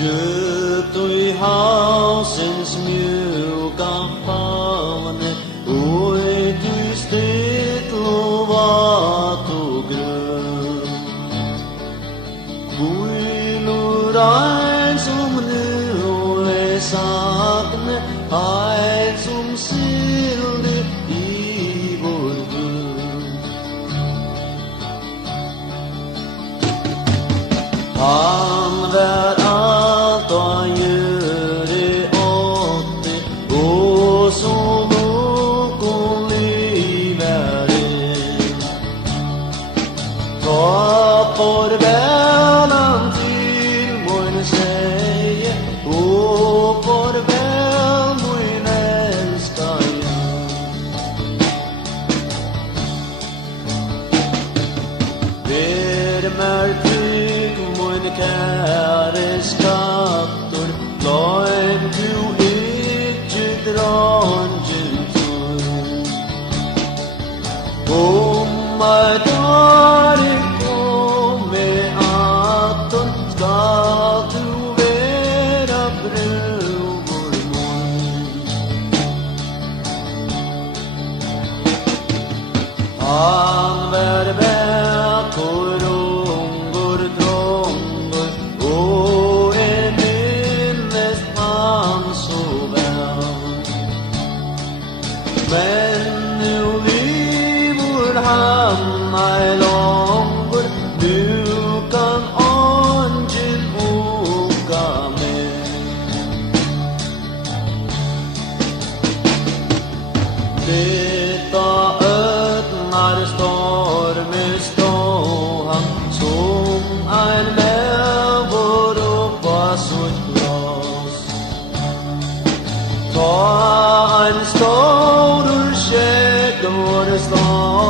Djupt och i havsens mjuka famn oj, du stilla och vatt och grön. Guilorar som nu är sakne, allt som silde i vår bön. Han var allt och han gör det åt det, och så någon liv är det. Ta farväl till min säge, och farväl min älskade. Värmer tyg min käre skattor, låt du inte drangen tur. Om jag tar med atton, ska du vara bror min. Han var väkor, ungur, trångur, och en minnes han så väl. Men nu livor han är långur, nu kan angel åka med. Detta öppnar stormen ståhan, som en bäver uppas åt glas. Ta en stor ur kägor slag,